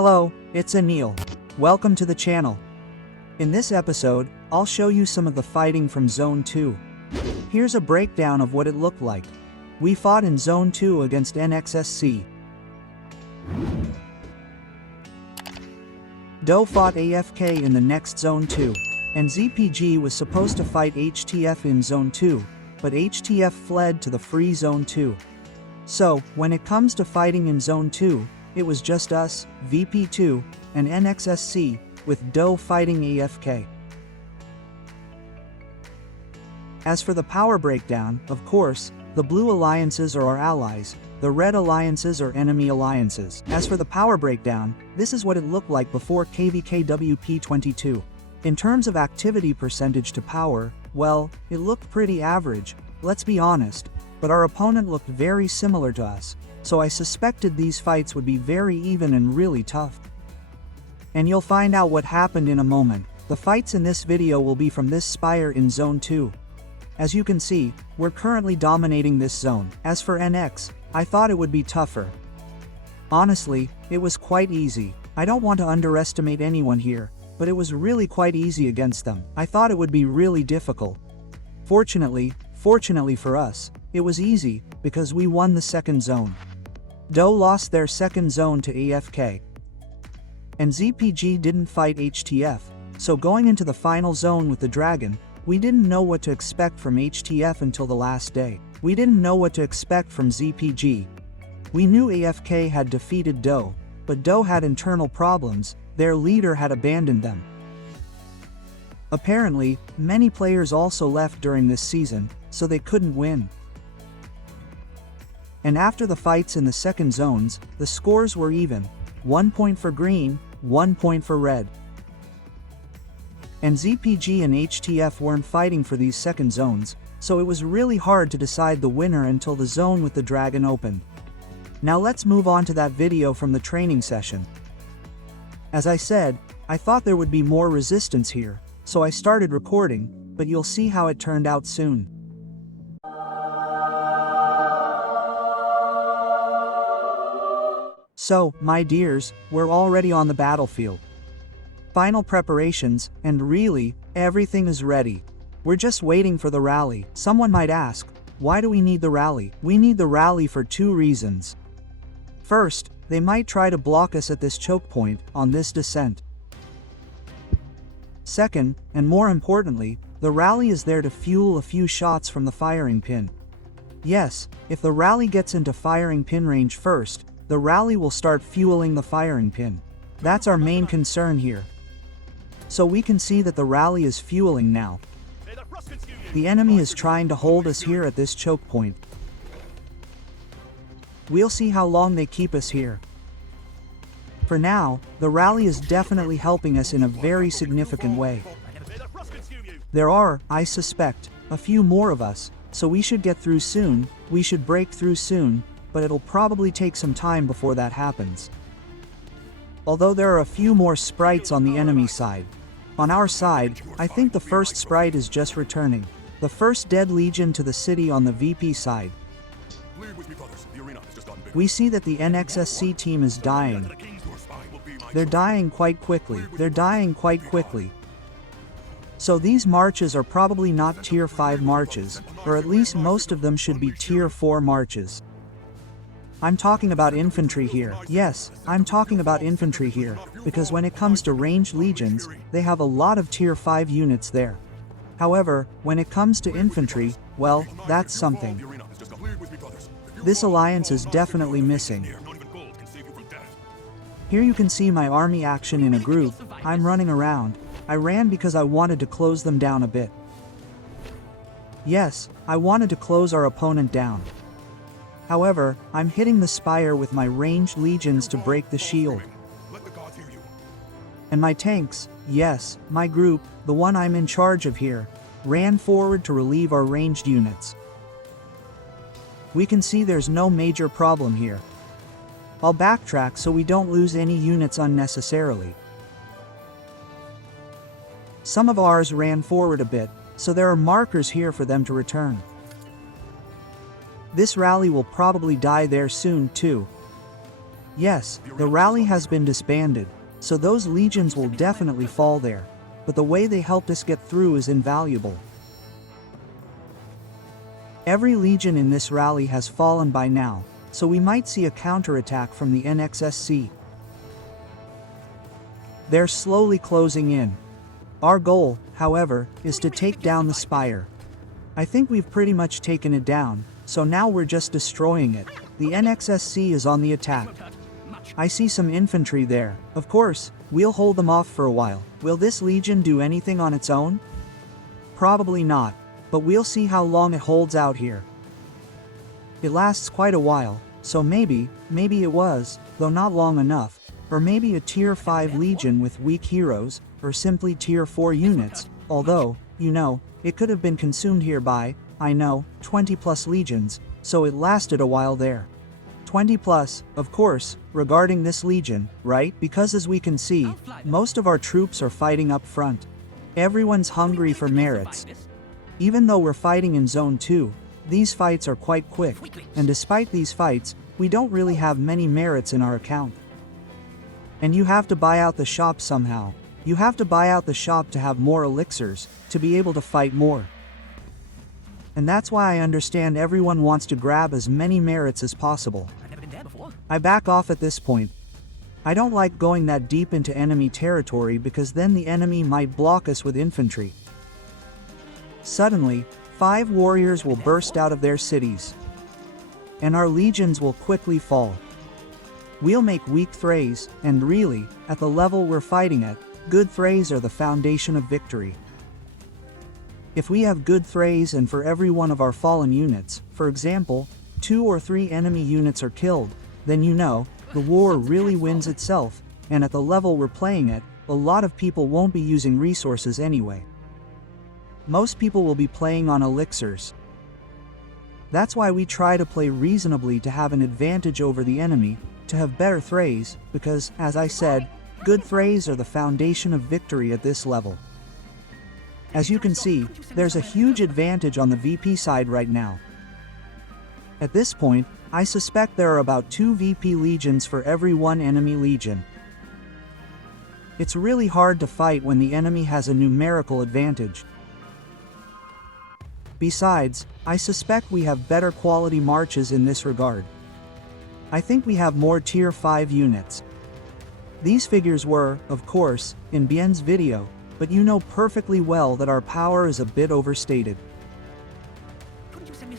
Hello, it's Anioł. Welcome to the channel. In this episode, I'll show you some of the fighting from Zone 2. Here's a breakdown of what it looked like. We fought in Zone 2 against NXSC. Do fought AFK in the next Zone 2, and ZPG was supposed to fight HTF in Zone 2, but HTF fled to the free Zone 2. So, when it comes to fighting in Zone 2, it was just us, VP22, and NXSC, with Do fighting AFK. As for the power breakdown, of course, the blue alliances are our allies, the red alliances are enemy alliances. As for the power breakdown, this is what it looked like before VP22. In terms of activity percentage to power, well, it looked pretty average, let's be honest, but our opponent looked very similar to us, so I suspected these fights would be very even and really tough. And you'll find out what happened in a moment. The fights in this video will be from this Spire in Zone 2. As you can see, we're currently dominating this zone. As for NX, I thought it would be tougher. Honestly, it was quite easy. I don't want to underestimate anyone here, but it was really quite easy against them. I thought it would be really difficult. Fortunately for us, it was easy, because we won the second zone. Do lost their second zone to AFK. And ZPG didn't fight HTF, so going into the final zone with the dragon, we didn't know what to expect from HTF until the last day. We didn't know what to expect from ZPG. We knew AFK had defeated Do, but Do had internal problems, their leader had abandoned them. Apparently, many players also left during this season, so they couldn't win. And after the fights in the second zones, the scores were even. 1 point for green, 1 point for red. And ZPG and HTF weren't fighting for these second zones, so it was really hard to decide the winner until the zone with the dragon opened. Now let's move on to that video from the training session. As I said, I thought there would be more resistance here, so I started recording, but you'll see how it turned out soon. So, my dears, we're already on the battlefield. Final preparations, and really, everything is ready. We're just waiting for the rally. Someone might ask, why do we need the rally? We need the rally for two reasons. First, they might try to block us at this choke point, on this descent. Second, and more importantly, the rally is there to fuel a few shots from the firing pin. Yes, if the rally gets into firing pin range first, the rally will start fueling the firing pin. That's our main concern here. So we can see that the rally is fueling now. The enemy is trying to hold us here at this choke point. We'll see how long they keep us here. For now, the rally is definitely helping us in a very significant way. There are, I suspect, a few more of us, so we should get through soon, we should break through soon, but it'll probably take some time before that happens. Although there are a few more sprites on the enemy side. On our side, I think the first sprite is just returning. The first dead legion to the city on the VP side. We see that the NXSC team is dying. They're dying quite quickly. So these marches are probably not tier 5 marches, or at least most of them should be tier 4 marches. I'm talking about infantry here. Yes, I'm talking about infantry here, because when it comes to ranged legions, they have a lot of tier 5 units there. However, when it comes to infantry, well, that's something. This alliance is definitely missing. Here you can see my army action in a group. I'm running around. I ran because I wanted to close them down a bit. Yes, I wanted to close our opponent down. However, I'm hitting the Spire with my ranged legions to break the shield. And my tanks, yes, my group, the one I'm in charge of here, ran forward to relieve our ranged units. We can see there's no major problem here. I'll backtrack so we don't lose any units unnecessarily. Some of ours ran forward a bit, so there are markers here for them to return. This rally will probably die there soon too. Yes, the rally has been disbanded, so those legions will definitely fall there, but the way they helped us get through is invaluable. Every legion in this rally has fallen by now, so we might see a counterattack from the NXSC. They're slowly closing in. Our goal, however, is to take down the Spire. I think we've pretty much taken it down, so now we're just destroying it. The NXSC is on the attack. I see some infantry there. Of course, we'll hold them off for a while. Will this legion do anything on its own? Probably not, but we'll see how long it holds out here. It lasts quite a while, so maybe it was, though not long enough, or maybe a tier 5 legion with weak heroes, or simply tier 4 units, although, you know, it could have been consumed here by, I know, 20 plus legions, so it lasted a while there. 20 plus, of course, regarding this legion, right? Because as we can see, most of our troops are fighting up front. Everyone's hungry for merits. Even though we're fighting in Zone 2, these fights are quite quick, and despite these fights, we don't really have many merits in our account. And you have to buy out the shop somehow. You have to buy out the shop to have more elixirs, to be able to fight more. And that's why I understand everyone wants to grab as many merits as possible. I back off at this point. I don't like going that deep into enemy territory because then the enemy might block us with infantry. Suddenly, 5 warriors will burst out of their cities. And our legions will quickly fall. We'll make weak thrays, and really, at the level we're fighting at, good thrays are the foundation of victory. If we have good thrays and for every one of our fallen units, for example, 2 or 3 enemy units are killed, then you know, the war really wins itself, and at the level we're playing at, a lot of people won't be using resources anyway. Most people will be playing on elixirs. That's why we try to play reasonably to have an advantage over the enemy, to have better thrays, because, as I said, good thrays are the foundation of victory at this level. As you can see, there's a huge advantage on the VP side right now. At this point, I suspect there are about 2 VP legions for every 1 enemy legion. It's really hard to fight when the enemy has a numerical advantage. Besides, I suspect we have better quality marches in this regard. I think we have more tier 5 units. These figures were, of course, in Bien's video, but you know perfectly well that our power is a bit overstated.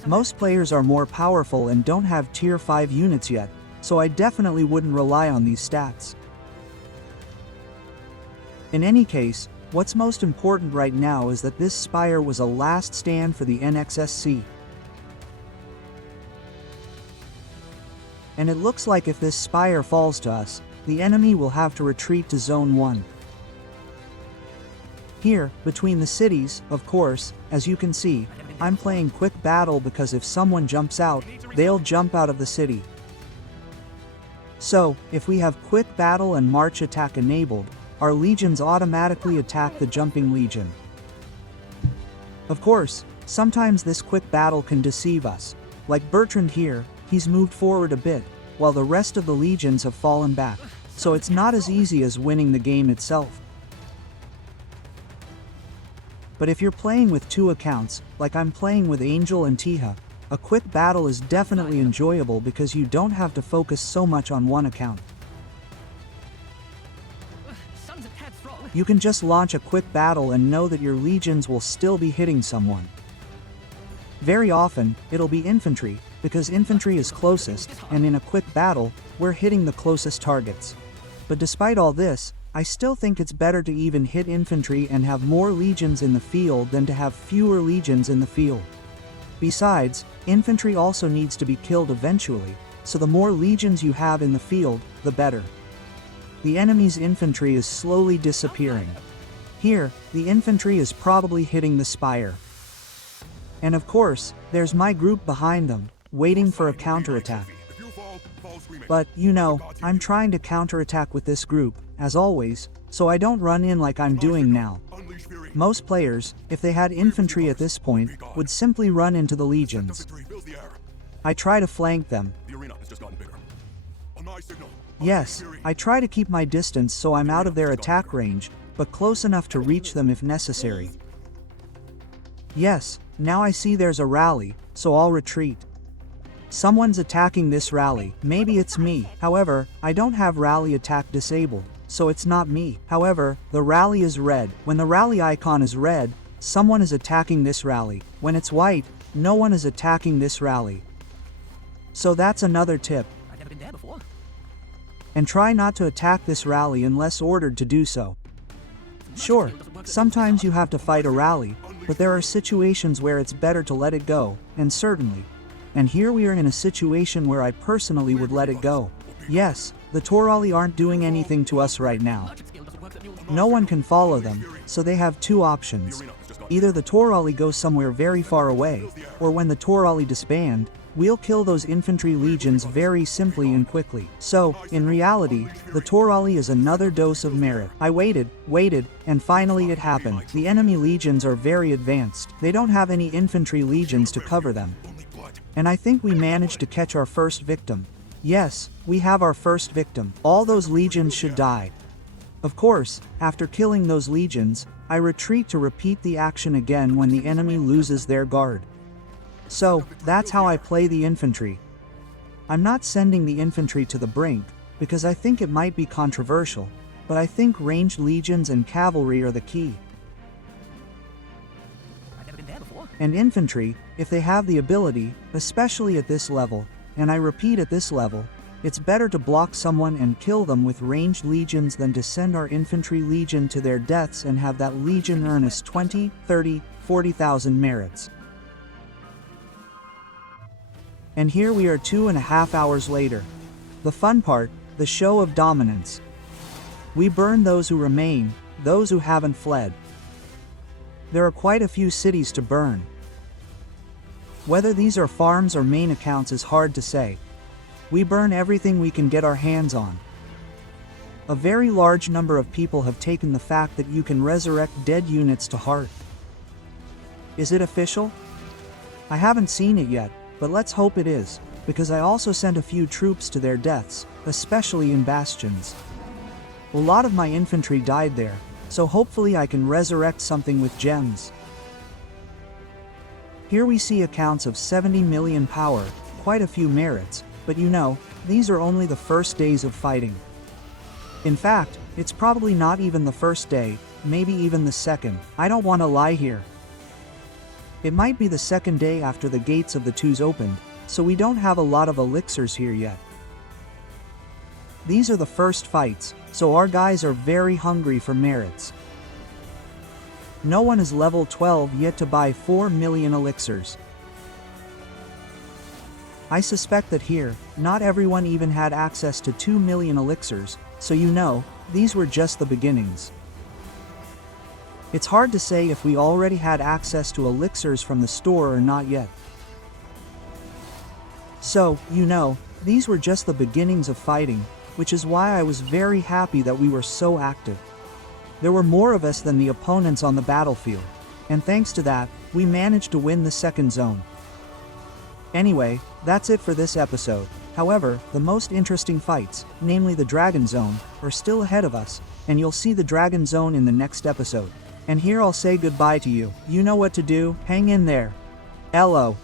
Most players are more powerful and don't have tier 5 units yet, so I definitely wouldn't rely on these stats. In any case, what's most important right now is that this Spire was a last stand for the NXSC. And it looks like if this Spire falls to us, the enemy will have to retreat to Zone 1. Here, between the cities, of course, as you can see, I'm playing quick battle because if someone jumps out, they'll jump out of the city. So, if we have quick battle and march attack enabled, our legions automatically attack the jumping legion. Of course, sometimes this quick battle can deceive us. Like Bertrand here, he's moved forward a bit, while the rest of the legions have fallen back, so it's not as easy as winning the game itself. But if you're playing with 2 accounts, like I'm playing with Angel and Tiha, a quick battle is definitely enjoyable because you don't have to focus so much on one account. You can just launch a quick battle and know that your legions will still be hitting someone. Very often, it'll be infantry, because infantry is closest, and in a quick battle, we're hitting the closest targets. But despite all this, I still think it's better to even hit infantry and have more legions in the field than to have fewer legions in the field. Besides, infantry also needs to be killed eventually, so the more legions you have in the field, the better. The enemy's infantry is slowly disappearing. Here, the infantry is probably hitting the Spire. And of course, there's my group behind them, waiting for a counterattack. But, you know, I'm trying to counterattack with this group, as always, so I don't run in like I'm doing now. Most players, if they had infantry at this point, would simply run into the legions. I try to flank them. Yes, I try to keep my distance so I'm out of their attack range, but close enough to reach them if necessary. Yes, now I see there's a rally, so I'll retreat. Someone's attacking this rally, maybe it's me. However, I don't have rally attack disabled, so it's not me. However, the rally is red. When the rally icon is red, someone is attacking this rally. When it's white, no one is attacking this rally. So that's another tip. I've never been there before. And try not to attack this rally unless ordered to do so. Sure, sometimes you have to fight a rally, but there are situations where it's better to let it go, and certainly. And here we are in a situation where I personally would let it go. Yes, the Torali aren't doing anything to us right now. No one can follow them, so they have two options. Either the Torali go somewhere very far away, or when the Torali disband, we'll kill those infantry legions very simply and quickly. So, in reality, the Torali is another dose of merit. I waited, and finally it happened. The enemy legions are very advanced. They don't have any infantry legions to cover them. And I think we managed to catch our first victim. Yes, we have our first victim. All those legions should die. Of course, after killing those legions, I retreat to repeat the action again when the enemy loses their guard. So, that's how I play the infantry. I'm not sending the infantry to the brink, because I think it might be controversial, but I think ranged legions and cavalry are the key. I've never been there before. And infantry, if they have the ability, especially at this level, and I repeat at this level, it's better to block someone and kill them with ranged legions than to send our infantry legion to their deaths and have that legion earn us 20, 30, 40,000 merits. And here we are 2.5 hours later. The fun part, the show of dominance. We burn those who remain, those who haven't fled. There are quite a few cities to burn. Whether these are farms or main accounts is hard to say. We burn everything we can get our hands on. A very large number of people have taken the fact that you can resurrect dead units to heart. Is it official? I haven't seen it yet, but let's hope it is, because I also sent a few troops to their deaths, especially in bastions. A lot of my infantry died there, so hopefully I can resurrect something with gems. Here we see accounts of 70 million power, quite a few merits, but you know, these are only the first days of fighting. In fact, it's probably not even the first day, maybe even the second. I don't want to lie here. It might be the second day after the gates of the twos opened, so we don't have a lot of elixirs here yet. These are the first fights, so our guys are very hungry for merits. No one is level 12 yet to buy 4 million elixirs. I suspect that here, not everyone even had access to 2 million elixirs, so you know, these were just the beginnings. It's hard to say if we already had access to elixirs from the store or not yet. So, you know, these were just the beginnings of fighting, which is why I was very happy that we were so active. There were more of us than the opponents on the battlefield, and thanks to that, we managed to win the second zone. Anyway, that's it for this episode. However, the most interesting fights, namely the Dragon Zone, are still ahead of us, and you'll see the Dragon Zone in the next episode. And here I'll say goodbye to you. You know what to do, hang in there. LO.